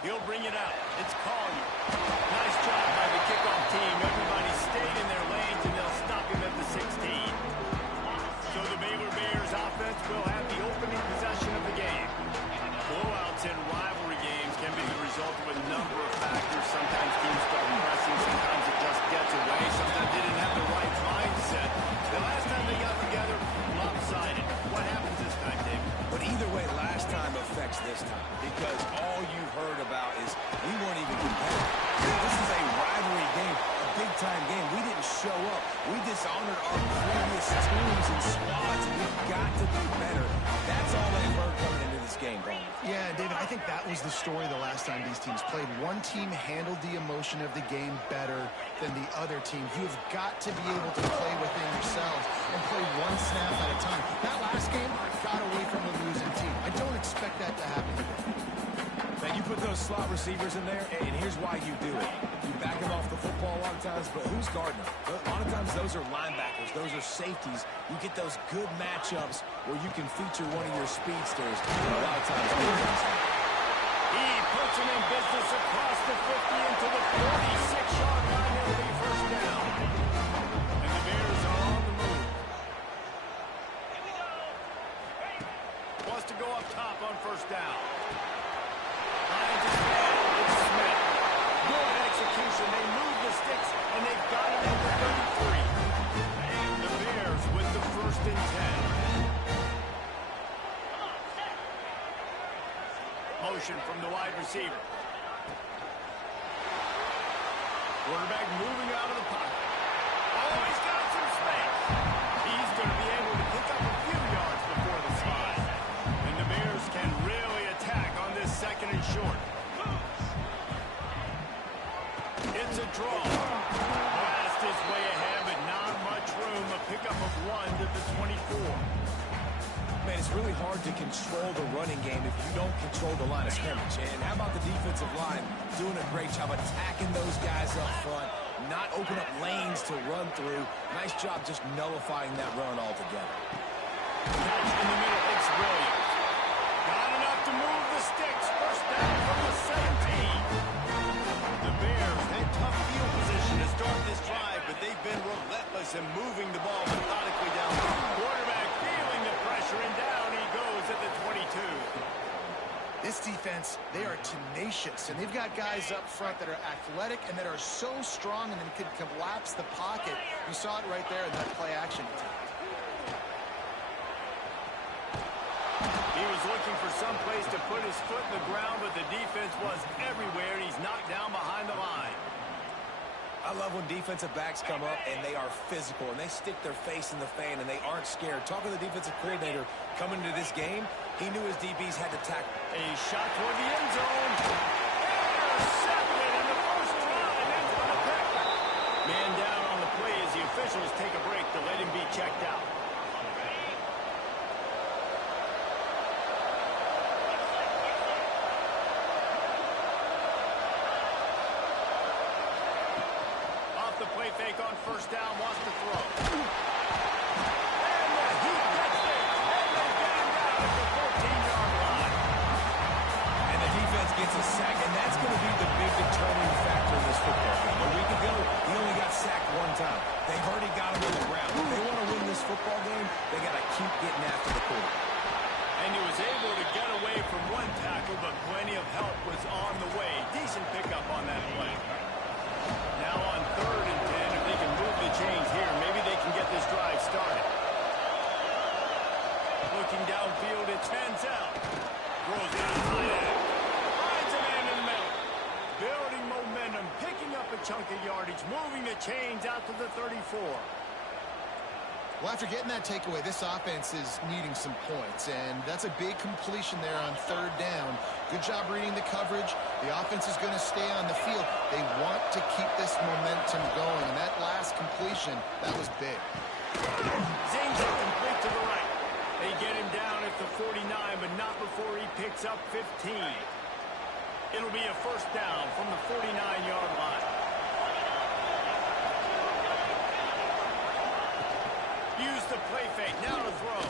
He'll bring it out. It's Collier. Nice job by the kickoff team. Everybody stayed in their lanes, and they'll stop him at the 16. So the Baylor Bears offense will have the opening possession of the game. Blowouts in rivalry games can be the result of a number of factors. Sometimes teams start pressing. Sometimes it just gets away. Sometimes they didn't have the right mindset. The last time they got together, lopsided. What happens this time, David? But either way, last time affects this time because all you've heard about is we weren't even competitive. This is a rivalry game, a big-time game. We didn't show up. We dishonored our previous teams and squads, and we've got to do better. That's all they've heard coming into this game, Bowman. Yeah, David, I think that was the story the last time these teams played. One team handled the emotion of the game better than the other team. You've got to be able to play within yourselves and play one snap at a time. That last game got away from the losing team. I don't expect that to happen today. Now, you put those slot receivers in there, and here's why you do it. You back them off the football a lot of times, but who's guarding them? A lot of times those are linebackers. Those are safeties. You get those good matchups where you can feature one of your speedsters. A lot of times, he puts him in business across the 50 into the 46-yard line. It'll be first down. And the Bears are on the move. Wants to go up top on first down. It's Smith. Good execution. They move the sticks, and they've got it at the 33. And the Bears with the first and 10. Motion from the wide receiver. Quarterback moving out of the pocket. Oh, he's got some space. He's going to be able to pick up a few yards before the slide. And the Bears can really attack on this second and short. It's a draw. Blast is way ahead, but not much room. A pickup of 1 to the 24. Man, it's really hard to control the running game if you don't control the line of scrimmage. And how about the defensive line doing a great job attacking those guys up front, not open up lanes to run through. Nice job just nullifying that run altogether. Catch in the middle, it's Williams. Got enough to move the sticks. First down from the 17. The Bears had tough field position to start this drive, but they've been relentless in moving the ball methodically down. Quarterback feeling the pressure, and down he goes at the 22. This defense, they are tenacious, and they've got guys up front that are athletic and that are so strong and then could collapse the pocket. You saw it right there in that play action attempt. He was looking for some place to put his foot in the ground, but the defense was everywhere, and he's knocked down behind the line. I love when defensive backs come up and they are physical and they stick their face in the fan and they aren't scared. Talking to the defensive coordinator coming into this game, he knew his DBs had to tackle. A shot toward the end zone. Intercepted in the first drive. Ends on a pick. Man down on the play as the officials take a break to let him be checked out. The play fake on first down, wants to throw. And he gets it. And they get him down at the 14-yard line. And the defense gets a sack, and that's going to be the big determining factor in this football game. A week ago, he only got sacked one time. They've already got him on the ground. If they want to win this football game, they got to keep getting after the quarterback. And he was able to get away from one tackle, but plenty of help was on the way. Decent pickup on that play. Now on 3rd and 10, if they can move the chains here, maybe they can get this drive started. Looking downfield, it's hands out. Throws it to the tight end. Finds a man in the middle. Building momentum, picking up a chunk of yardage, moving the chains out to the 34. Well, after getting that takeaway, this offense is needing some points, and that's a big completion there on 3rd down. Good job reading the coverage. The offense is going to stay on the field. They want to keep this momentum going, and that last completion, that was big. Zings it complete to the right. They get him down at the 49, but not before he picks up 15. It'll be a first down from the 49-yard line. Use the play fake, now to throw.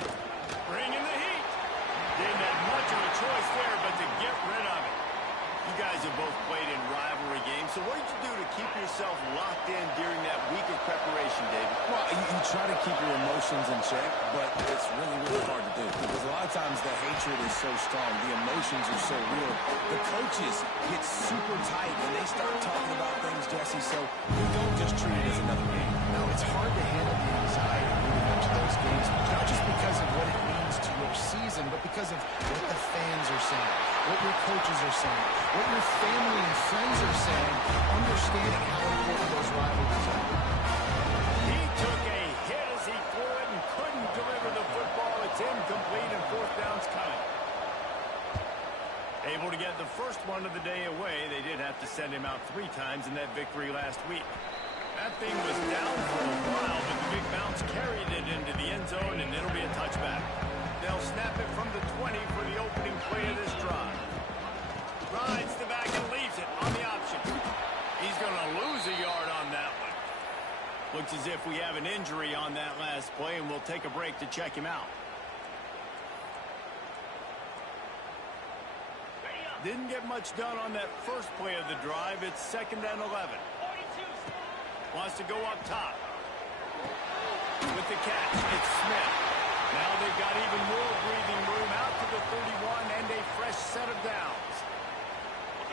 Bring in the heat. Didn't have much of a choice there, but to get rid of it. You guys have try to keep your emotions in check, but it's really, really hard to do because a lot of times the hatred is so strong, the emotions are so real. The coaches get super tight and they start talking about things, Jesse, so you don't just treat it as another game. No, it's hard to handle the anxiety leading up to those games, not just because of what it means to your season, but because of what the fans are saying, what your coaches are saying, what your family and friends are saying, understanding how important those rivalries are. He took a hit as he threw it and couldn't deliver the football. It's incomplete and fourth down's coming. Able to get the first one of the day away. They did have to send him out 3 times in that victory last week. That thing was down for a while, but the big bounce carried it into the end zone, and it'll be a touchback. They'll snap it from the 20 for the opening play of this drive. Rides the back and leaves it on the option. He's going to lose a yard on that one. Looks as if we have an injury on that last play, and we'll take a break to check him out. Didn't get much done on that first play of the drive. It's 2nd and 11. Wants to go up top. With the catch, it's Smith. Now they've got even more breathing room out to the 31 and a fresh set of downs.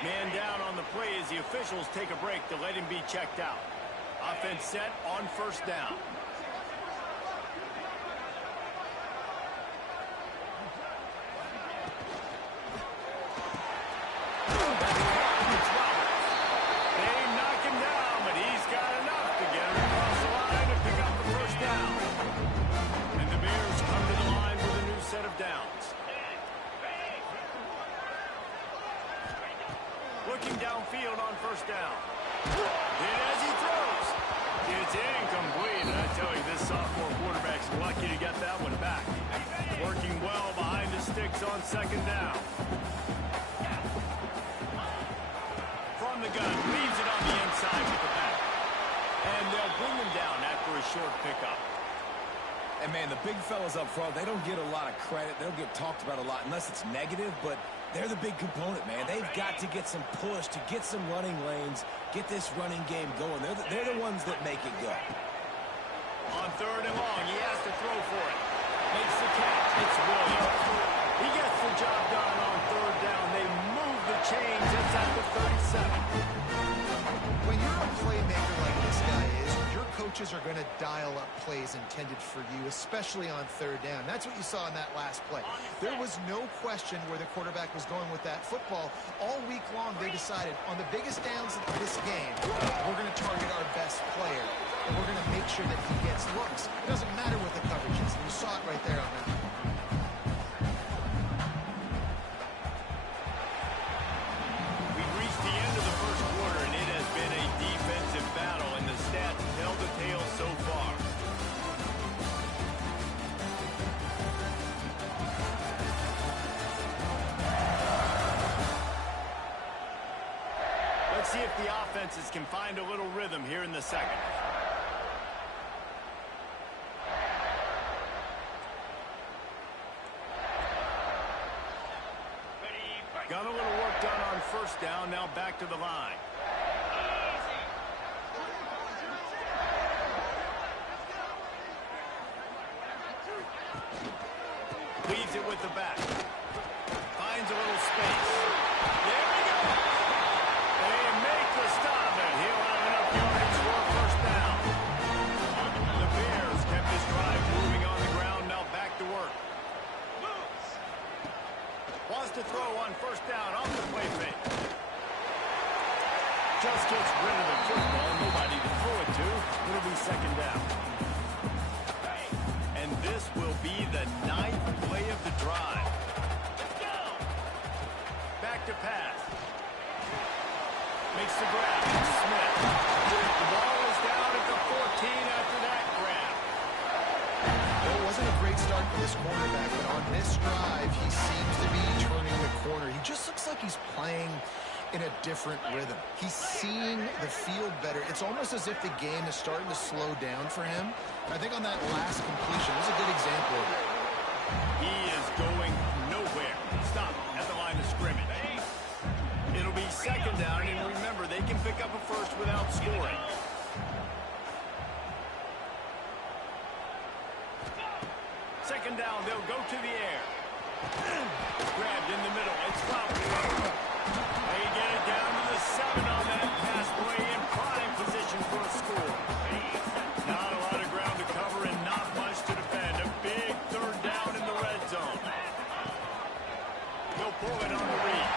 Man down on the play as the officials take a break to let him be checked out. Offense set on 1st down. Looking downfield on 1st down. And as he throws, it's incomplete. I tell you, this sophomore quarterback's lucky to get that one back. Working well behind the sticks on 2nd down. From the gun, leaves it on the inside with the back. And they'll bring him down after a short pickup. And, man, the big fellas up front, they don't get a lot of credit. They don't get talked about a lot unless it's negative, but they're the big component, man. They've got to get some push, to get some running lanes, get this running game going. They're the ones that make it go. On 3rd and long, he has to throw for it. Makes the catch. It's Williams. He gets the job done on 3rd down. They move the chains inside the 37. When you're a playmaker like this guy is, your coaches are going to dial up plays intended for you, especially on 3rd down. That's what you saw in that last play. There was no question where the quarterback was going with that football. All week long, they decided on the biggest downs of this game, we're going to target our best player, and we're going to make sure that he gets looks. It doesn't matter what the coverage is. You saw it right there on that. We've reached the end of the first quarter, and it has been a defensive battle, and the stats tell the tale so far. Let's see if the offenses can find a little rhythm here in the second. Got a little work done on 1st down, now back to the line. Leaves it with the back. Finds a little space. There we go. They make the stop, and he'll have enough yardage for a 1st down. The Bears kept this drive moving on the ground, now back to work. Wants to throw on 1st down off the play fake. Just gets rid of the football. Nobody to throw it to. It'll be 2nd down. And this will be the 9th play of the drive. Back to pass. Makes the grab. Smith. The ball is down at the 14 after that grab. Well, it wasn't a great start for this quarterback, but on this drive, he seems to be turning the corner. He just looks like he's playing in a different rhythm. He's seeing the field better. It's almost as if the game is starting to slow down for him. And I think on that last completion, it was a good example of it. He is going nowhere. Stop at the line of scrimmage. It'll be 2nd down, and remember, they can pick up a first without scoring. now they'll go to the air. Grabbed in the middle. It's Flower. They get it down to the 7 on that pass play in prime position for a score. Not a lot of ground to cover and not much to defend. A big third down in the red zone. They'll pull it on the read.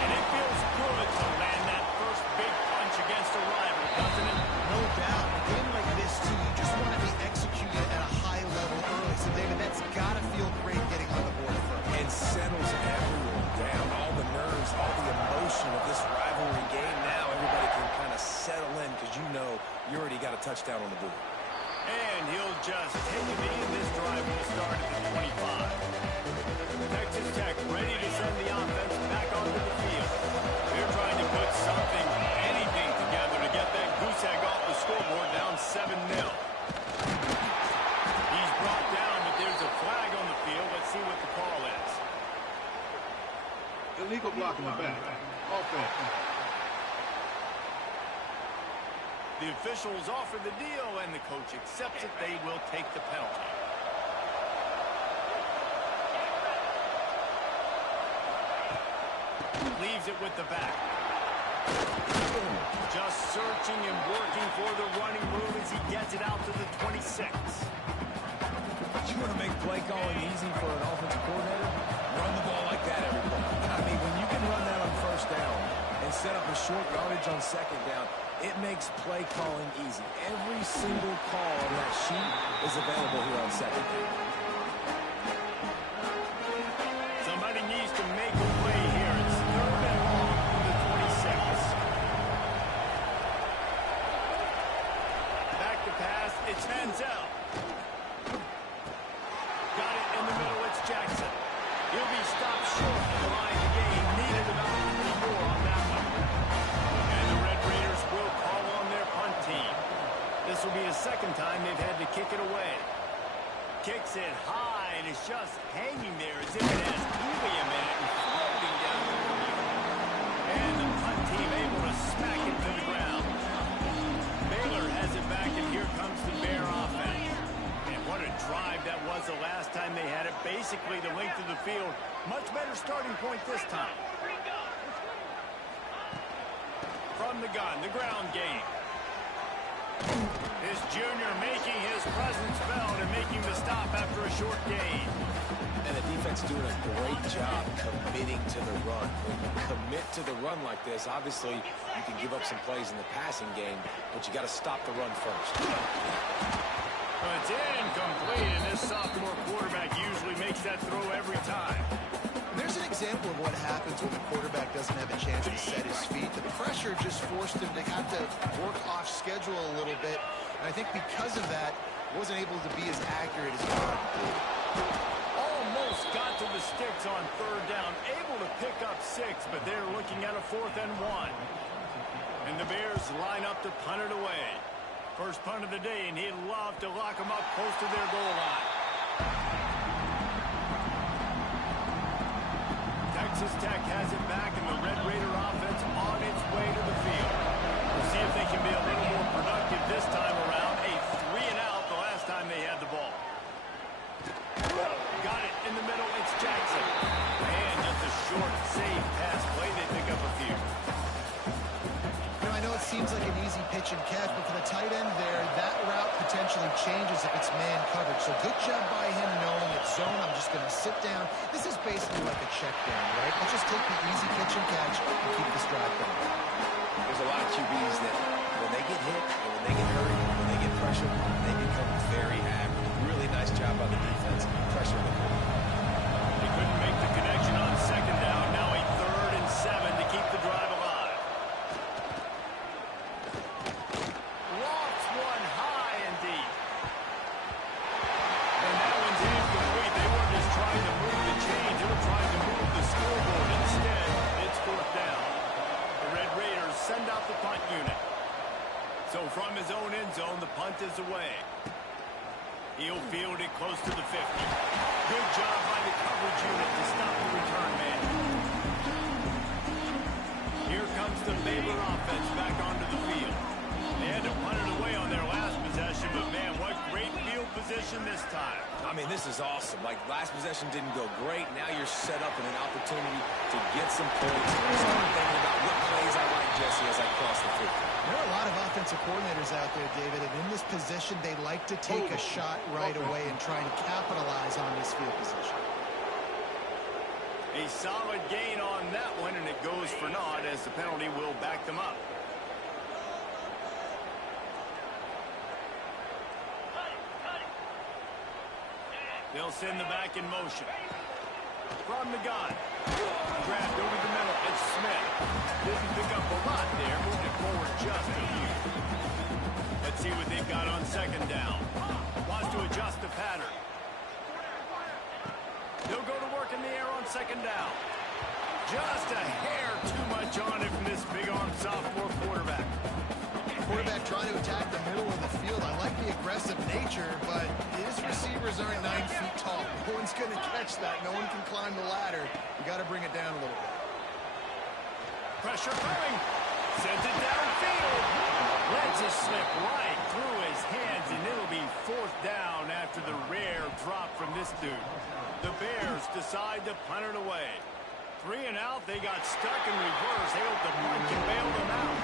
And it feels good to land that first big punch against a rival, doesn't it? No doubt. A game like this, too, you just want to be executed at a high level early. So, David, that's got to feel great getting on the board first. And settles everyone down. All the nerves, all the emotion of this rivalry game. Now everybody can kind of settle in because you know you already got a touchdown on the board. And he'll just take it in. This drive will start at the 25. Texas Tech ready to send the offense back onto the field. They're trying to put something, anything together to get that goose egg off the scoreboard, down 7-0. He's brought down, but there's a flag on the field. Let's see what the call is. Illegal block in the back. Offense. The officials offer the deal, and the coach accepts it. They will take the penalty. Leaves it with the back. Just searching and working for the running room as he gets it out to the 26. You want to make play calling easy for an offensive coordinator? Run the ball like that every play. I mean, when you can run that on first down and set up a short yardage on second down, it makes play calling easy. Every single call on that sheet is available here on second down. Somebody needs to make a play here. It's 3rd and long from the 26. Back to pass. It's Manziel. Got it in the middle. It's Jackson. He'll be stopped short of the line of the game. Needed about 3 more on that one. And the Red Raiders will call on their punt team. This will be the second time they've had to kick it away. Kicks it high, and it's just hanging there as if it has helium in it and floating down the field. And the punt team able to smack it to the ground. Baylor has it back, and here comes the Bear offense. And what a drive that was the last time they had it. Basically the length of the field. Much better starting point this time. From the gun, the ground game. This junior making his presence felt and making the stop after a short gain. And the defense doing a great job committing to the run. When you commit to the run like this, obviously you can give up some plays in the passing game, but you got to stop the run first. It's incomplete, and this sophomore quarterback usually makes that throw every time. There's an example of what happens when the quarterback doesn't have a chance to set his feet. The pressure just forced him to have to work off schedule a little bit. And I think because of that, wasn't able to be as accurate as he wanted to be. Almost got to the sticks on 3rd down. Able to pick up 6, but they're looking at a 4th and 1. And the Bears line up to punt it away. First punt of the day, and he'd love to lock them up close to their goal line. Texas Tech has it back, and the Red Raider offense on its way to the field. We'll see if they can be a little more productive this time around. A 3-and-out the last time they had the ball. Got it in the middle. It's Jackson. And just a short, safe pass play. They pick up a few. You know, I know it seems like an easy pitch and catch, but for the tight end there, that route potentially changes if it's man coverage. So good job by him knowing it's zone. I'm just going to sit down. This is basically like a check down, right? I'll just take the easy pitch and catch and keep this drive going. There's a lot of QBs that when they get hit and when they get hurried, when they get pressured, they become very active. Really nice job by the defense, pressuring the quarterback. They couldn't make the connection on 2nd down. Now a 3rd and 7 to keep the drive alive. Lofts one high and deep. And that one's incomplete. They weren't just trying to move the chains. They were trying to move the scoreboard. Instead, it's 4th down. The Red Raiders send out the punt unit. So from his own end zone, the punt is away. He'll field it close to the 50. Good job by the coverage unit to stop the return man. Here comes the Baylor offense back onto the field. They had to punt it away on their last possession, but man, what great field position this time. I mean, this is awesome. Like, last possession didn't go great. Now you're set up in an opportunity to get some points. Start thinking about what plays I like, Jesse, as I cross the 50. There are a lot of offensive coordinators out there, David, and in this position, they like to take a shot right away and try and capitalize on this field position. A solid gain on that one, and it goes for naught as the penalty will back them up. They'll send the back in motion. From the gun. Grabbed over the middle. It's Smith. Didn't pick up a lot there. Moved it forward just a few. Let's see what they've got on second down. Wants to adjust the pattern. They'll go to work in the air on second down. Just a hair too much on it from this big-arm sophomore quarterback. Quarterback trying to attack the middle of the field. I like the aggressive nature, but his receivers aren't 9 feet tall. No one's going to catch that. No one can climb the ladder. You got to bring it down a little bit. Pressure coming. Sends it downfield. Lets it slip right through his hands, and it'll be fourth down after the rare drop from this dude. The Bears decide to punt it away. 3 and out. They got stuck in reverse. They hope the punt can bail them out.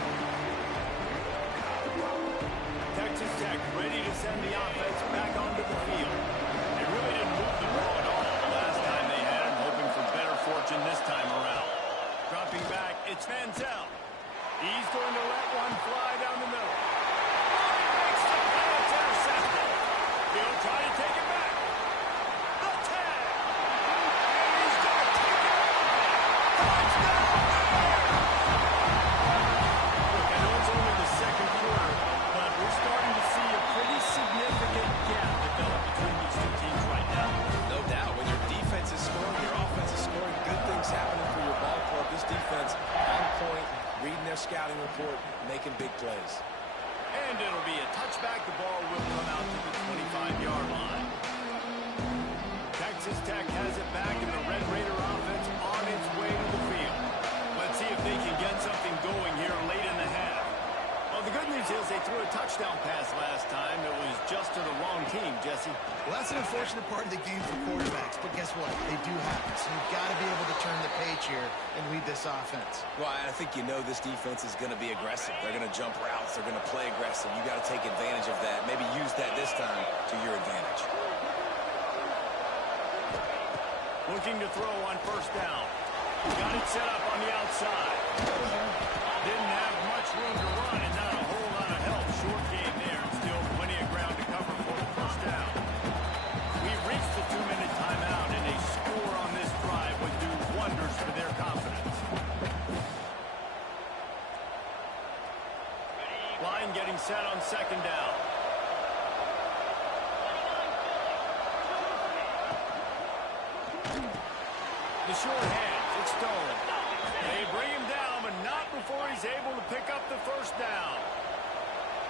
Texas Tech ready to send the offense back onto the field. They really didn't move the ball at all the last time they had him, hoping for better fortune this time around. Dropping back, it's Manziel. He's going to let one fly down the middle. He makes the play. It's intercepted. He'll try to take it back. The tag. And he's going to take it. Touchdown, Bears! Look, I know it's only the second quarter, but we're starting to see a pretty significant gap develop between these two teams right now. No doubt. When your defense is scoring, your offense is scoring, good things happening for your ball club. This defense on point, reading their scouting report, making big plays. And it'll be a touchback. The ball will come out to the 25-yard line. Texas Tech has it back, and the Red Raider offense on its way to the field. Let's see if they can get something going here late in the half. Well, the good news is they threw a touchdown pass last time. It was just to the wrong team, Jesse. Well, that's an unfortunate part of the game for quarterbacks, but guess what? They do happen. So you've got to be able to turn the page here and lead this offense. Well, I think you know this defense is going to be aggressive. They're going to jump routes. They're going to play aggressive. You got to take advantage of that. Maybe use that this time to your advantage. Looking to throw on first down. Got it set up on the outside. Didn't have much room to run and not a whole lot of help. Short game there and still plenty of ground to cover for the first down. We've reached the 2-minute timeout, and a score on this drive would do wonders for their confidence. Line getting set on second down. The short hands, it's stolen. They bring him down, but not before he's able to pick up the first down.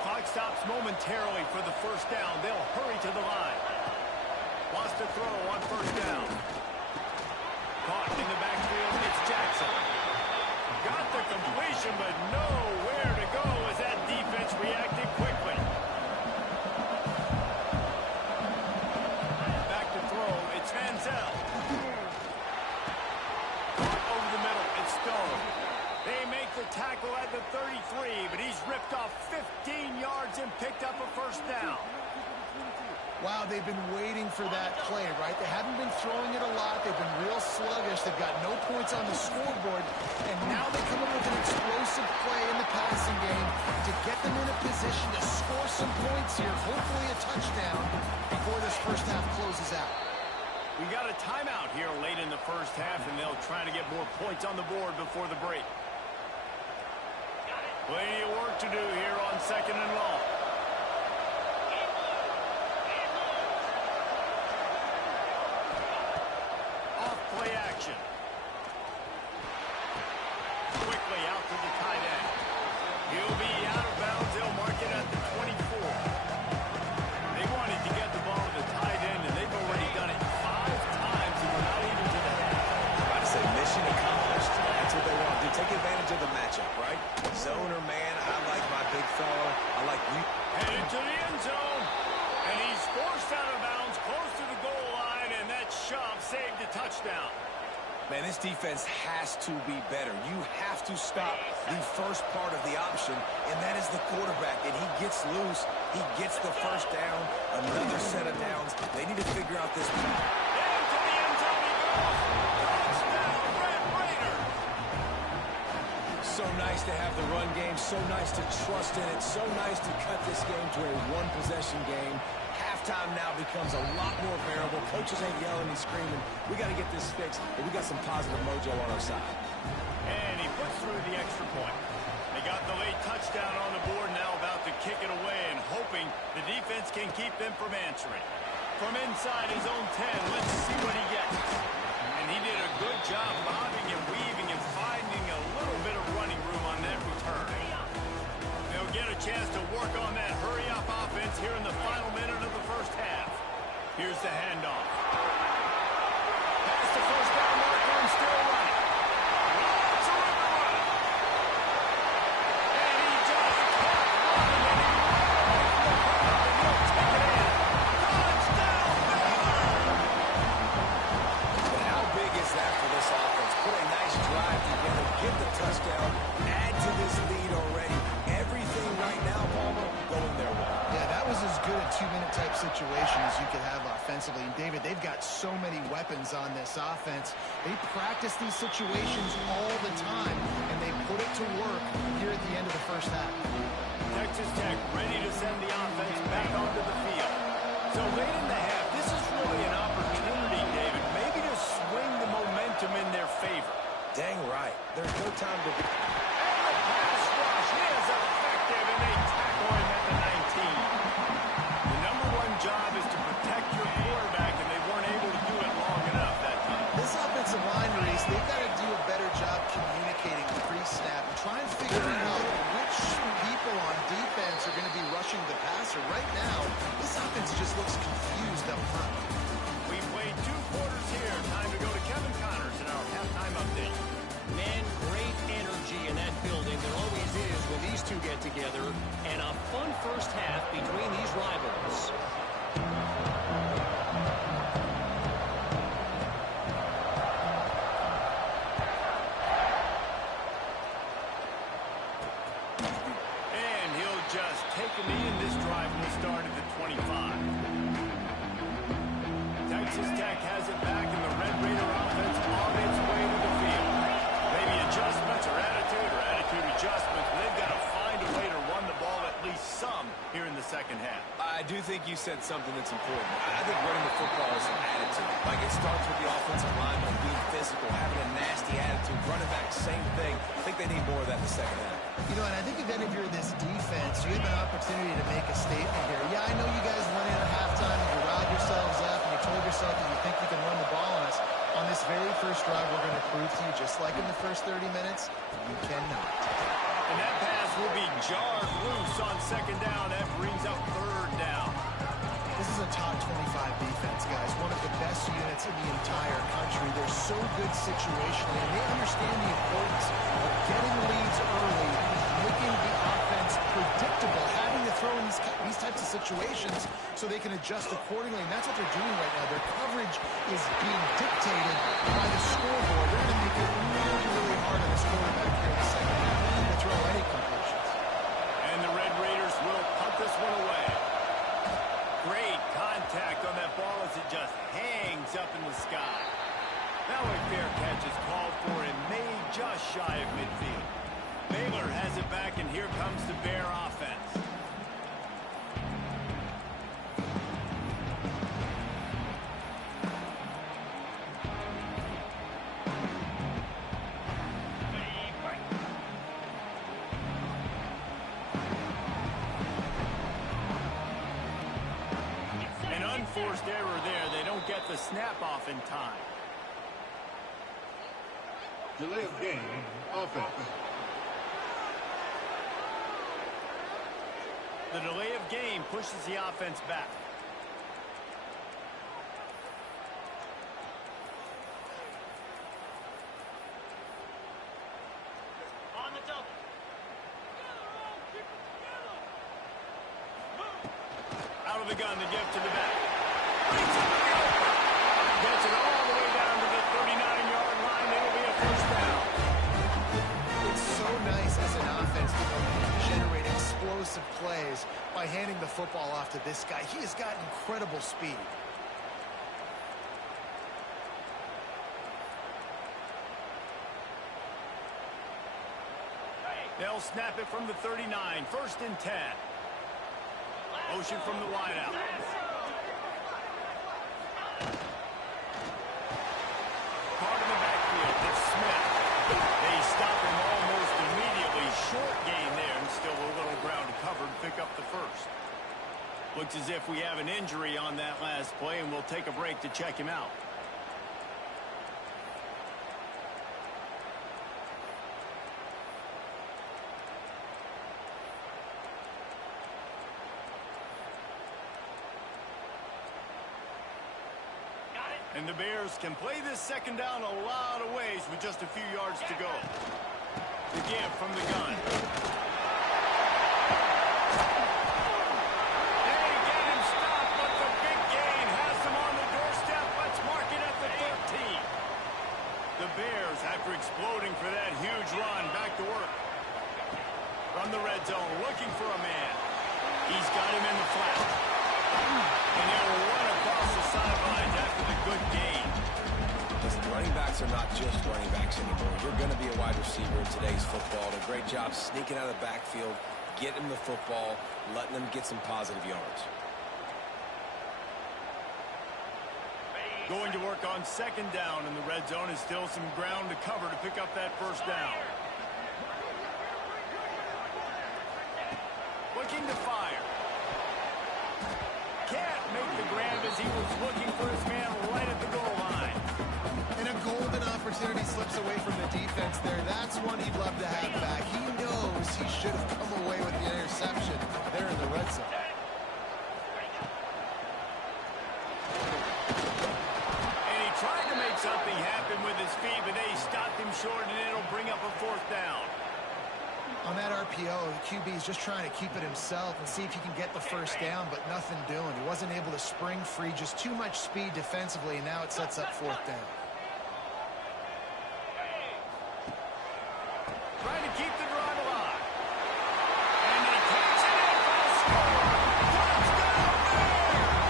Clock stops momentarily for the first down. They'll hurry to the line. Wants to throw on first down. Caught in the backfield, it's Jackson. Got the completion, but nowhere to go as that defense reacted quickly. Back to throw, it's Manziel. They make the tackle at the 33, but he's ripped off 15 yards and picked up a first down. Wow, they've been waiting for that play, right? They haven't been throwing it a lot. They've been real sluggish. They've got no points on the scoreboard, and now they come up with an explosive play in the passing game to get them in a position to score some points here, hopefully a touchdown before this first half closes out. We got a timeout here late in the first half, and they'll try to get more points on the board before the break. Plenty of work to do here on second and long. Off play action. Quickly out to the tight end. He'll be out of bounds. They'll mark it at the 24. They wanted to get the ball to the tight end, and they've already done it 5 times, and we're not even to the half. Mission accomplished. That's what they want to do. Take advantage of the matchup. touchdown. Man, this defense has to be better. You have to stop the first part of the option, and that is the quarterback. And he gets loose. He gets the first down, another set of downs. They need to figure out this. Into the end zone he goes. Touchdown, Red Raiders. So nice to have the run game. So nice to trust in it. So nice to cut this game to a one-possession game. Halftime now becomes a lot more bearable. Coaches ain't yelling and screaming. We got to get this fixed, but we got some positive mojo on our side. And he puts through the extra point. They got the late touchdown on the board, now about to kick it away and hoping the defense can keep them from answering. From inside his own 10, let's see what he gets. And he did a good job bobbing and weaving and finding a little bit of running room on that return. They'll get a chance to work on that hurry-up offense here in the final minute of the first half. Here's the handoff. Pass the first down marker and still running. It's a river run. And he just kept running and he ran away from the crowd and he'll take it in. Touchdown, Baylor! But how big is that for this offense? Put a nice drive together, get the touchdown, add to this lead already. Everything right now, Palmer, going their way. Yeah, that was as good a two-minute type situation as you could have offensively. And, David, they've got so many weapons on this offense. They practice these situations all the time, and they put it to work here at the end of the first half. Texas Tech ready to send the offense back onto the field. So late in the half, this is really an opportunity, David, maybe to swing the momentum in their favor. Dang right. There's no time to... Pass rush is effective, and they tackle him at the 19. The number one job is to protect your quarterback, and they weren't able to do it long enough that time. This offensive line race, they've got to do a better job communicating pre-snap and try and figure out which people on defense are going to be rushing the passer. Right now, this offense just looks confused up front. We played 2 quarters here. Time to go to Kevin Connors in our halftime update. Man, great energy in that building. There always is when these two get together. And a fun first half between these rivals. And he'll just take a knee, and this drive will start at the 25. Texas Tech has it back, and the Red Raider offense on its way to the field. Maybe adjustments or attitude adjustments. They've got to find a way to run the ball at least some here in the second half. I do think you said something that's important. I think running the football is an attitude. Like, it starts with the offensive lineman being physical, having a nasty attitude. Running back, same thing. I think they need more of that in the second half. You know, and I think again, if you're this defense, you have an opportunity to make a statement here. Yeah, I know you guys went in at halftime and you riled yourselves up and you told yourself that you think you can run the ball on us. On this very first drive, we're going to prove to you, just like in the first 30 minutes, you cannot. And that pass will be jarred loose on second down. That brings up third down. This is a top 25 defense, guys. One of the best units in the entire country. They're so good situationally, and they understand the importance of getting leads early, making the offense predictable, having to throw in these types of situations so they can adjust accordingly. And that's what they're doing right now. Their coverage is being dictated by the scoreboard. They're going to make it really, really hard on this quarterback here in the second half to throw any completions. And the Red Raiders will punt this one away. Great contact on that ball as it just hangs up in the sky. Now a fair catch is called for and made just shy of midfield. Baylor has it back, and here comes the Bear offense. An unforced error there. They don't get the snap off in time. Delay of game, offense. The delay of game pushes the offense back. On the double. Out of the gun, the give to the back. Gets it all the way down to the explosive plays by handing the football off to this guy. He has got incredible speed. They'll snap it from the 39. 1st and 10. Motion from the wideout. Card in the backfield. It's Smith. They stop him almost immediately. Short gain there, and still a little ground to cover to pick up the first. Looks as if we have an injury on that last play, and we'll take a break to check him out. And the Bears can play this second down a lot of ways with just a few yards to go. The give from the gun. They get him stopped, but the big gain has them on the doorstep. Let's mark it at the 13. The Bears, after exploding for that huge run, back to work. From the red zone, looking for a man. He's got him in the flat. And he'll run across the sidelines after the good gain. Listen, running backs are not just running backs anymore. You're going to be a wide receiver in today's football. A great job sneaking out of the backfield, getting them the football, letting them get some positive yards. Going to work on second down in the red zone is still some ground to cover to pick up that first down. Looking to fire. Can't make the grab as he was looking for his man right at the goal line. And a golden opportunity slips away from the defense there. That's one he'd love to have back. He knows he should have come away with the interception there in the red zone. And he tried to make something happen with his feet, but they stopped him short, and it'll bring up a 4th down. On that RPO, the QB is just trying to keep it himself and see if he can get the first down, but nothing doing. He wasn't able to spring free, just too much speed defensively, and now it sets up 4th down. Trying to keep the drive alive. And they catch it in for the score. Touchdown, Bears!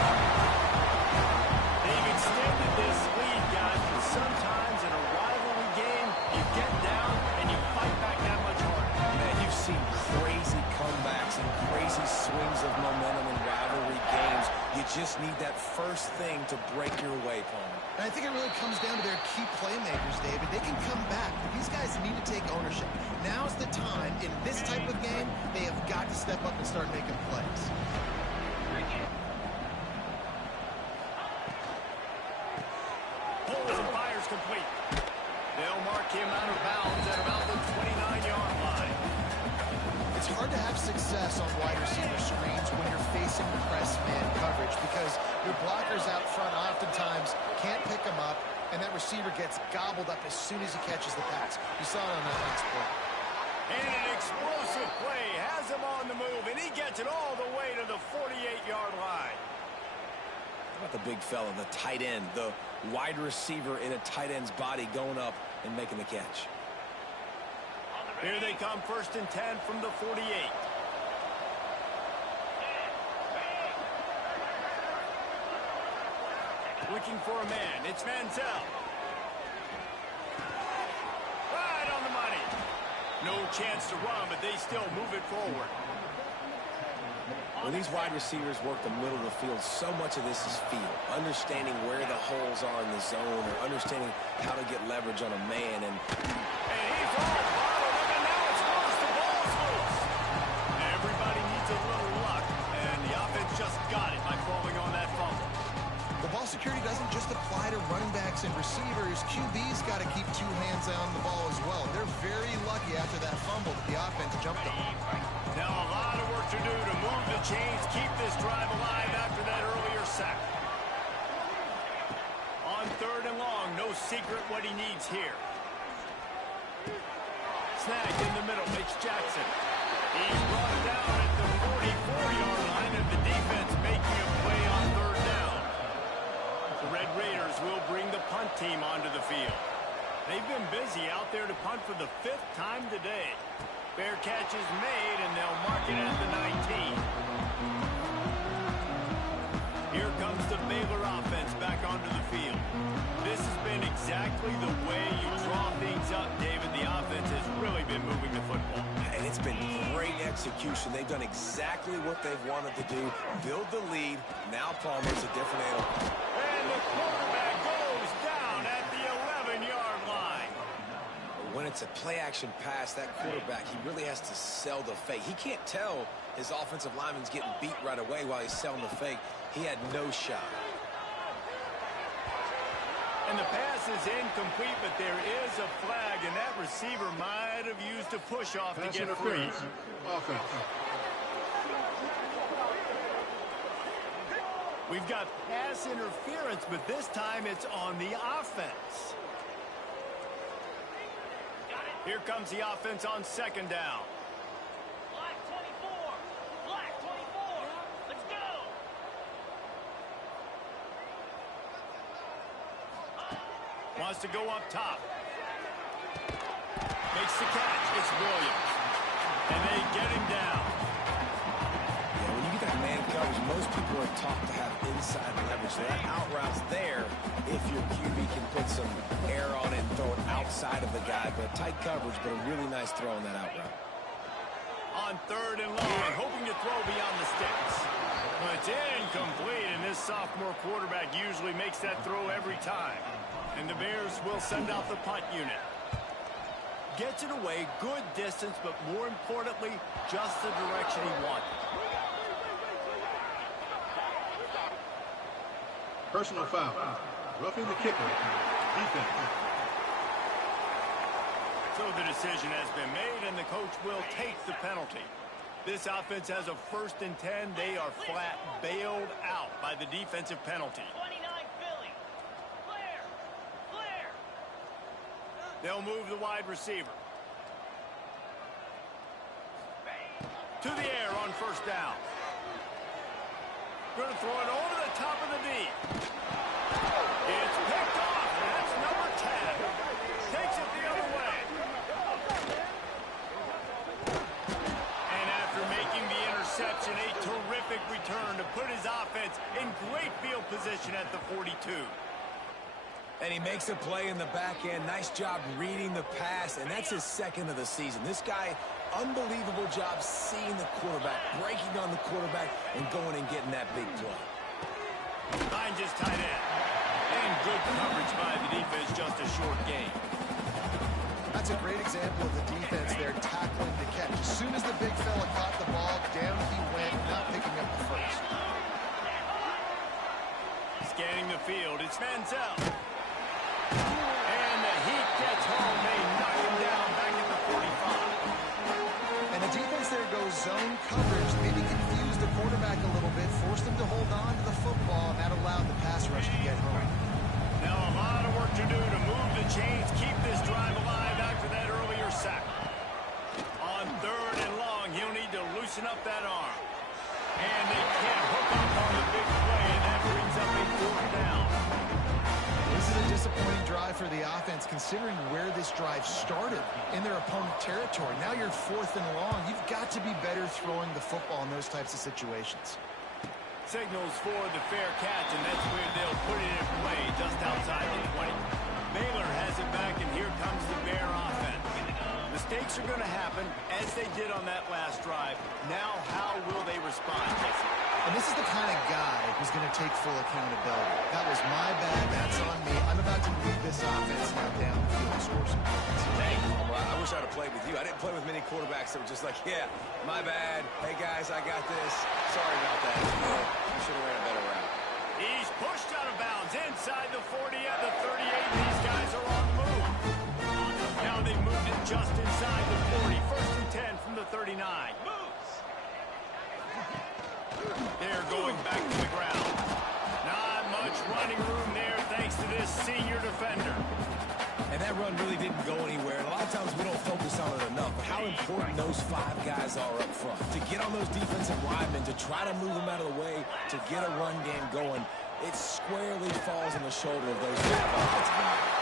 They've extended this lead, guys, but sometimes in a rivalry game, you get down and you fight back that much harder. Man, you've seen crazy comebacks and crazy swings of momentum in rivalry games. You just need that first thing to break your way, Palmer. And I think it really comes down to their key playmakers, David. They can come back, but these guys need to take ownership. Now's the time. In this type of game, they have got to step up and start making plays. Pulls and fires complete. They'll mark him out of bounds at about the 29-yard line. It's hard to have success on wide receiver screens when you're facing press man coverage because your blockers out front oftentimes can't pick them up, and that receiver gets gobbled up as soon as he catches the pass. You saw it on that next play. And an explosive play has him on the move, and he gets it all the way to the 48-yard line. How about the big fella, the tight end, the wide receiver in a tight end's body going up and making the catch? Here they come, 1st and 10 from the 48. Looking for a man. It's Manziel. Right on the money. No chance to run, but they still move it forward. When these wide receivers work the middle of the field, so much of this is feel. Understanding where the holes are in the zone or understanding how to get leverage on a man. And he's all bottled up, and now it's worse. The ball's loose. Everybody needs a little luck, and the offense just got it by falling on that fumble. The ball security doesn't just apply to running backs and receivers. QB's got to keep 2 hands on the ball as well. They're very lucky after that fumble that the offense jumped on. Now a lot of work to do to move the chains, keep this drive alive after that earlier sack. On 3rd and long, no secret what he needs here. Snagged in the middle, Mitch Jackson. He's brought down at the 44-yard line, and the defense making a play on 3rd down. The Red Raiders will bring the punt team onto the field. They've been busy out there to punt for the 5th time today. Fair catch is made, and they'll mark it at the 19. Here comes the Baylor offense back onto the field. This has been exactly the way you draw things up, David. The offense has really been moving the football. And it's been great execution. They've done exactly what they've wanted to do. Build the lead. Now Palmer's a different animal. And the quarterback goes down at the 11-yard line. When it's a play-action pass, that quarterback, he really has to sell the fake. He can't tell his offensive lineman's getting beat right away while he's selling the fake. He had no shot. And the pass is incomplete, but there is a flag, and that receiver might have used a push-off to get free. Offense. We've got pass interference, but this time it's on the offense. Here comes the offense on second down. Black 24. Black 24. Let's go. Wants to go up top. Makes the catch. It's Williams. And they get him down. Yeah, when you get that man coverage, most people are taught to have inside leverage. So that out route's there if your QB can put some air on it and throw it outside of the guy. But tight coverage, but a really nice throw on that out route. On third and long, hoping to throw beyond the sticks. Well, it's incomplete, and this sophomore quarterback usually makes that throw every time. And the Bears will send out the punt unit. Gets it away, good distance, but more importantly, just the direction he wanted. Personal foul. Roughing the kicker. Defense. So the decision has been made, and the coach will take the penalty. This offense has a 1st and 10. They are flat bailed out by the defensive penalty. 29 Philly. Clear. Clear. They'll move the wide receiver. To the air on first down. Going to throw it over the top of the D. It's picked off, and that's number 10. Takes it the other way. And after making the interception, a terrific return to put his offense in great field position at the 42. And he makes a play in the back end. Nice job reading the pass, and that's his 2nd of the season. This guy, unbelievable job seeing the quarterback, breaking on the quarterback, and going and getting that big play. Finds his tight end. And good coverage by the defense, just a short gain. That's a great example of the defense there tackling the catch. As soon as the big fella caught the ball, down he went, not picking up the first. Scanning the field, it's Manziel. And the heat gets home. They knock him down back at the 45. And the defense there goes zone coverage, maybe confused the quarterback a little bit, forced him to hold on to the football, and that allowed the pass rush to get home. Now a lot of work to do to move the chains, keep this drive alive after that earlier sack. On third and long, he'll need to loosen up that arm. And they can't hook up on the big play, and that brings up a 4th down. This is a disappointing drive for the offense, considering where this drive started in their opponent territory. Now you're 4th and long. You've got to be better throwing the football in those types of situations. Signals for the fair catch, and that's where they'll put it in play just outside the 20. Baylor has it back, and here comes the Bear offense. Mistakes are going to happen, as they did on that last drive. Now, how will they respond, Jesse? And this is the kind of guy who's going to take full accountability. That was my bad. That's on me. I'm about to lead this offense now down the field and score some points. Hey, well, I wish I'd have played with you. I didn't play with many quarterbacks that were just like, yeah, my bad. Hey, guys, I got this. Sorry about that. You should have ran a better route. He's pushed out of bounds inside the 40 at the 38. These guys are on the move. Now they've moved it just inside the 40. 1st and 10 from the 39. Moves. They're going back to the ground. Not much running room there thanks to this senior defender. And that run really didn't go anywhere. And a lot of times we don't focus on it enough. But how important those 5 guys are up front. To get on those defensive linemen, to try to move them out of the way, to get a run game going. it squarely falls on the shoulder of those offensive linemen.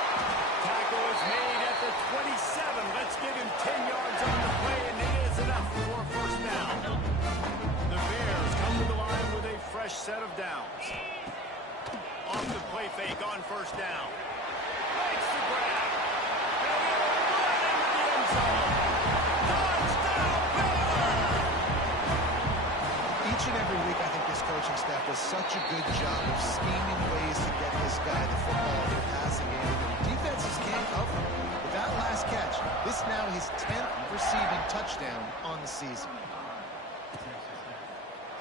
Tackle is made at the 27. Let's give him 10 yards on the play, and it is enough for a first down. The Bears come to the line with a fresh set of downs. Off the play fake on first down. Makes the grab. And right into the end zone. Touchdown, Baylor! Each and every week, I think this coaching staff does such a good job of scheming ways to get this guy the football in the passing game. And defenses can't cover him. With that last catch, this now his 10th receiving touchdown on the season.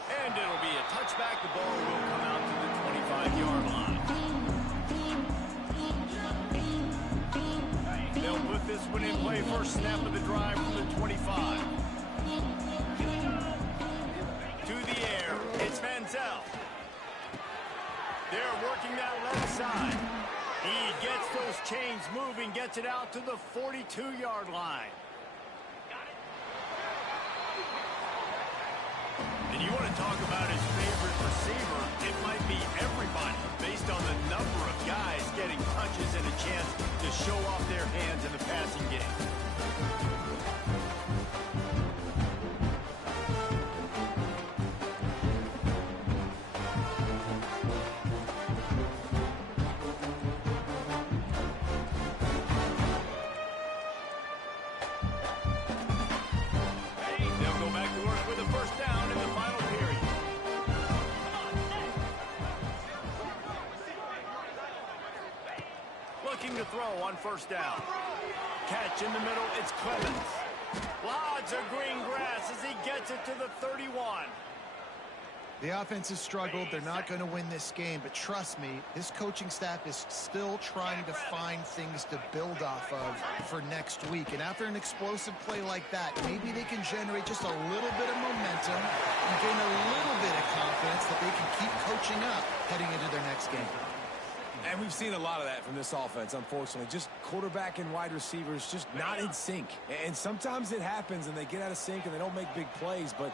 And it'll be a touchback. The ball will come out to the 25-yard line. They'll put this one in play. First snap of the drive from the 25. To the air. It's Manziel. They're working that left side. He gets those chains moving, gets it out to the 42-yard line. And you want to talk about his favorite receiver, it might be everybody, based on the number of guys getting touches and a chance to show off their hands in the passing game. To throw on first down. Catch in the middle, it's Clemens. Lots of green grass as he gets it to the 31. The offense has struggled. They're not going to win this game, but trust me, this coaching staff is still trying to find things to build off of for next week. And after an explosive play like that, maybe they can generate just a little bit of momentum and gain a little bit of confidence that they can keep coaching up heading into their next game. And we've seen a lot of that from this offense, unfortunately. Just quarterback and wide receivers just not in sync. And sometimes it happens and they get out of sync and they don't make big plays. But,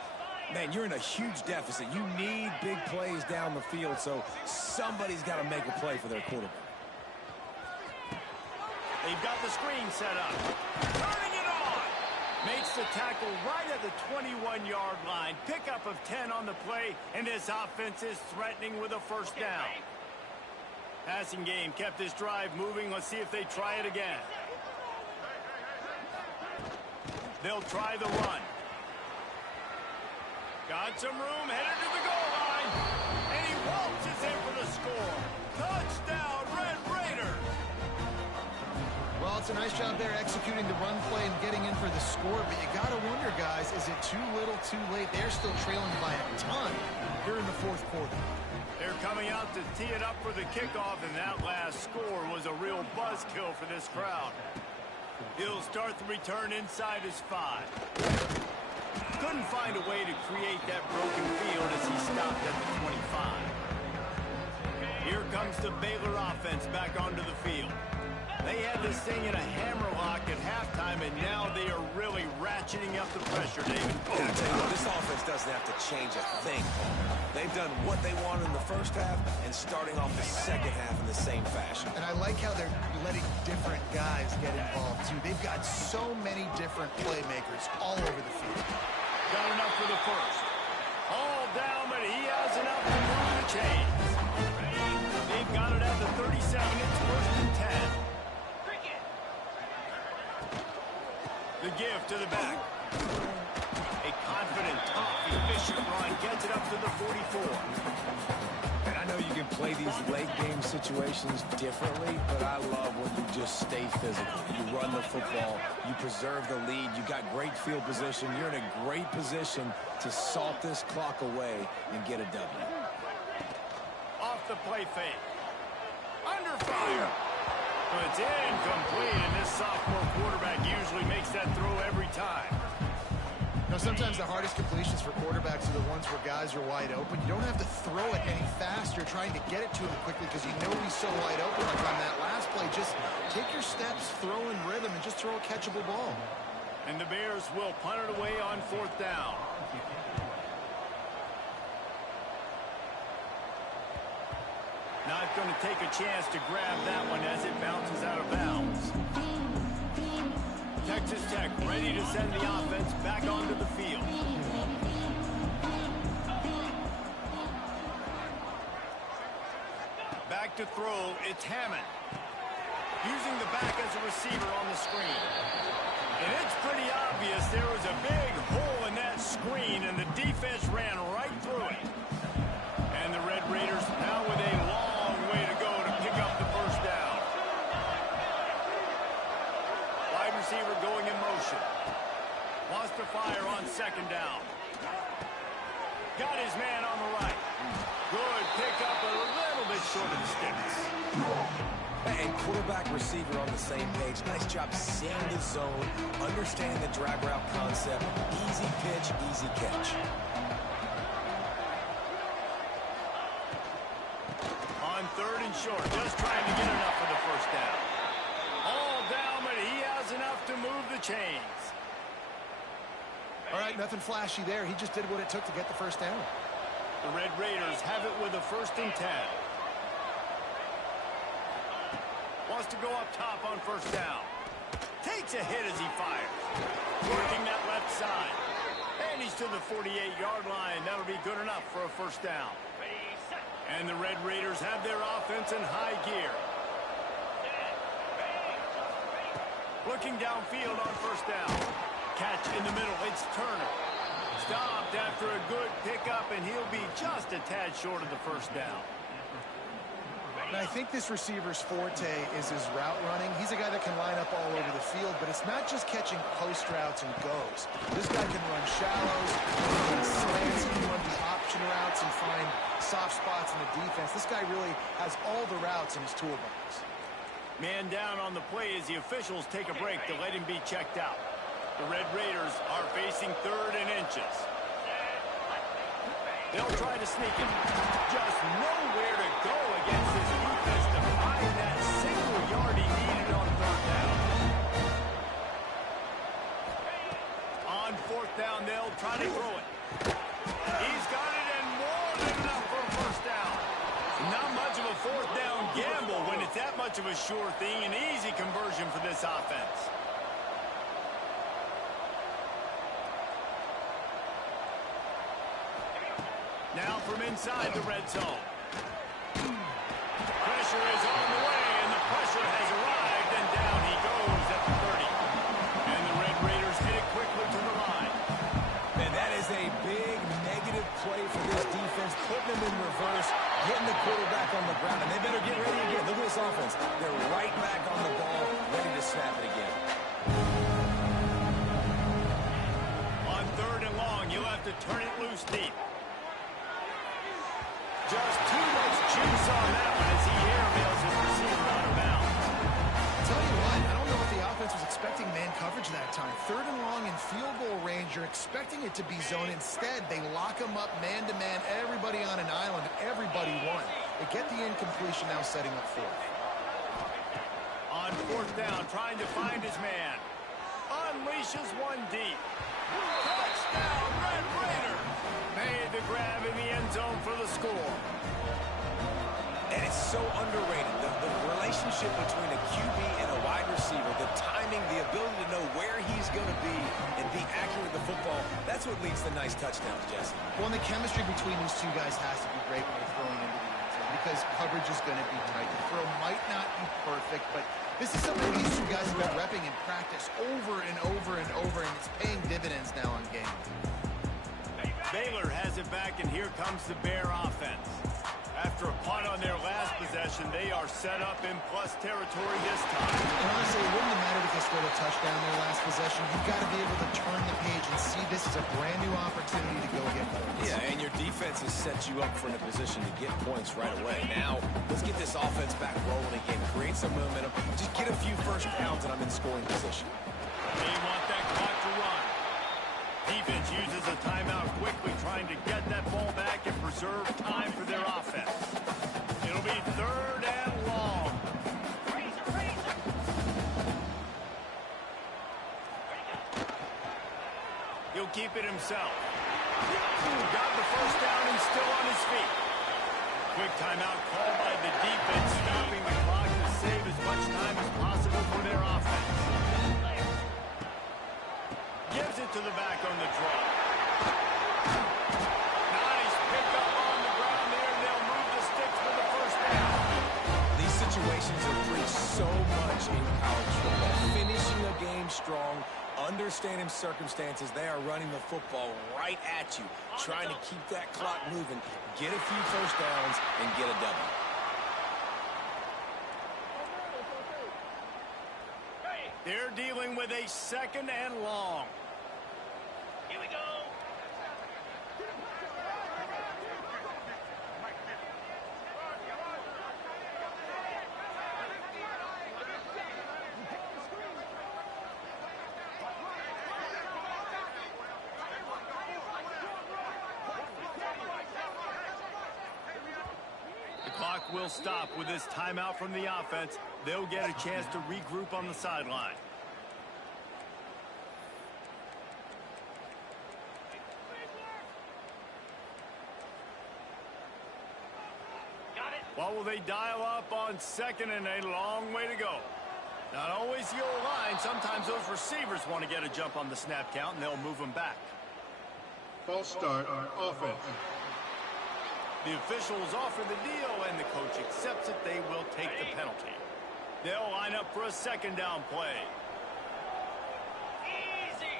man, you're in a huge deficit. You need big plays down the field, so somebody's got to make a play for their quarterback. They've got the screen set up. Turning it on. Makes the tackle right at the 21-yard line. Pickup of 10 on the play, and this offense is threatening with a first down. Passing game kept this drive moving. Let's see if they try it again. They'll try the run. Got some room, headed to the goal line. And he waltzes in for the score. Touchdown, Red Raiders. Well, it's a nice job there executing the run play and getting in for the score, but you got to wonder, guys, is it too little, too late? They're still trailing by a ton here in the fourth quarter. They're coming out to tee it up for the kickoff, and that last score was a real buzzkill for this crowd. He'll start the return inside his 5. Couldn't find a way to create that broken field as he stopped at the 25. Here comes the Baylor offense back onto the field. They had this thing in a hammerlock at halftime, and now they are really ratcheting up the pressure, David. And I tell you what, this offense doesn't have to change a thing. They've done what they wanted in the first half and starting off the second half in the same fashion. And I like how they're letting different guys get involved, too. They've got so many different playmakers all over the field. Got enough for the first. All down, but he has enough to move the chains. They've got it at the 37. It's first and 10. The give to the back. A confident, tough, efficient run gets it up to the 44. And I know you can play these late game situations differently, but I love when you just stay physical. You run the football, you preserve the lead, you got great field position, you're in a great position to salt this clock away and get a W. Off the play fake. Under fire. It's incomplete, and this sophomore quarterback usually makes that throw every time. Now, sometimes the hardest completions for quarterbacks are the ones where guys are wide open. You don't have to throw it any faster trying to get it to him quickly because you know he's so wide open. Like on that last play, just take your steps, throw in rhythm, and just throw a catchable ball. And the Bears will punt it away on fourth down. Not going to take a chance to grab that one as it bounces out of bounds. Texas Tech ready to send the offense back onto the field. Back to throw, it's Hammond. Using the back as a receiver on the screen. And it's pretty obvious there was a big hole in that screen, and the defense ran right through it. And the Red Raiders now with a long way to go to pick up the first down. Wide receiver going in motion. Wants to fire on second down. Got his man on the right. Good pickup, a little bit short of the sticks. And quarterback receiver on the same page. Nice job seeing the zone, understanding the drag route concept. Easy pitch, easy catch. On third and short, just trying to get enough for the first down. All down, but he has enough to move the chains. All right, nothing flashy there. He just did what it took to get the first down. The Red Raiders have it with a 1st and 10. Wants to go up top on first down. Takes a hit as he fires. Working that left side. And he's to the 48-yard line. That'll be good enough for a first down. And the Red Raiders have their offense in high gear. Looking downfield on first down. Catch in the middle. It's Turner. Stopped after a good pickup, and he'll be just a tad short of the first down. And I think this receiver's forte is his route running. He's a guy that can line up all over the field, but it's not just catching post routes and goes. This guy can run shallows, he can run slants, he can run the option routes and find soft spots in the defense. This guy really has all the routes in his toolbox. Man down on the play as the officials take a break to let him be checked out. The Red Raiders are facing 3rd and inches. They'll try to sneak it. Just nowhere to go against this defense to find that single yard he needed on 3rd down. On 4th down, they'll try to throw it. He's got it, and more than enough for a first down. Not much of a 4th down gamble when it's that much of a sure thing. An easy conversion for this offense. Now from inside the red zone. Pressure is on the way, and the pressure has arrived, and down he goes at the 30. And the Red Raiders hit it quickly to the line. Man, that is a big negative play for this defense, putting them in reverse, getting the quarterback on the ground, and they better get ready again. Look at this offense. They're right back on the ball, ready to snap it again. On 3rd and long, you'll have to turn it loose deep. Just too much juice on that one as he airmails his receiver out of bounds. I'll tell you what, I don't know if the offense was expecting man coverage that time. 3rd and long in field goal range, you're expecting it to be zone. Instead, they lock him up man-to-man, everybody on an island, everybody won. They get the incompletion, now setting up 4th. On 4th down, trying to find his man. Unleashes one deep. Touchdown, Red Raiders! Made the grab in the end zone for the score. And it's so underrated. The relationship between a QB and a wide receiver, the timing, the ability to know where he's going to be and be accurate with the football, that's what leads to nice touchdowns, Jesse. Well, and the chemistry between these two guys has to be great when they're throwing into the end zone because coverage is going to be tight. The throw might not be perfect, but this is something these two guys have been repping in practice over and over and over, and it's paying dividends now on game. Baylor has it back, and here comes the Bear offense. After a punt on their last possession, they are set up in plus territory this time. And honestly, it wouldn't have mattered if they scored a touchdown their last possession. You've got to be able to turn the page and see this is a brand new opportunity to go get points. Yeah, and your defense has set you up for in a position to get points right away. Now, let's get this offense back rolling again. Create some momentum. Just get a few first downs, and I'm in scoring position. They want that clock to run. Defense uses a timeout quickly, trying to get that ball back and preserve time for their offense. It'll be 3rd and long. He'll keep it himself. Got the first down and still on his feet. quick timeout called by the defense, stopping the clock to save as much time as possible for their offense. Gives it to the back on the draw. Nice pickup on the ground there, and they'll move the sticks for the first down. These situations are preached so much in college football. Finishing a game strong, understanding circumstances. They are running the football right at you, trying to keep that clock moving, get a few first downs, and get a W. They're dealing with a 2nd and long. Here we go. The clock will stop with this timeout from the offense. They'll get a chance to regroup on the sideline. What will they dial up on 2nd and a long way to go? Not always the old line. Sometimes those receivers want to get a jump on the snap count, and they'll move them back. False start on offense. The officials offer the deal, and the coach accepts it. They will take the penalty. They'll line up for a 2nd down play. Easy.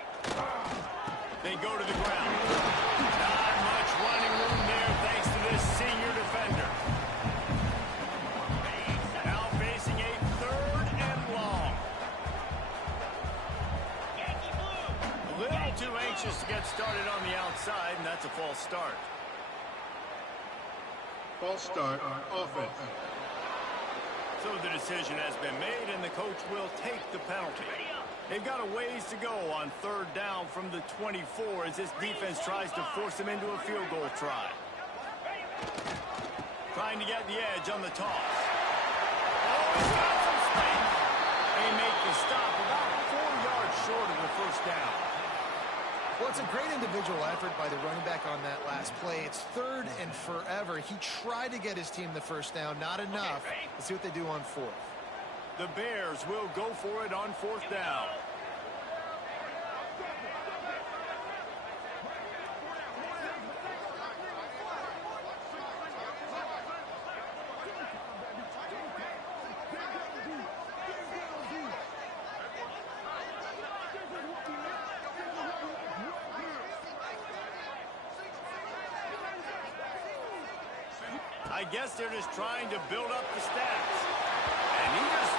They go to the ground. Not much running room there thanks to this senior defender. Now facing a 3rd and long. A little too anxious to get started on the outside, and that's a false start. False start on offense. So the decision has been made, and the coach will take the penalty. They've got a ways to go on 3rd down from the 24 as this defense tries to force them into a field goal try. Trying to get the edge on the toss. Oh, he's got some space. They make the stop about 4 yards short of the first down. Well, it's a great individual effort by the running back on that last play. It's 3rd and forever. He tried to get his team the first down. Not enough. Let's see what they do on 4th. The Bears will go for it on 4th down. I guess they're just trying to build up the stats. And he just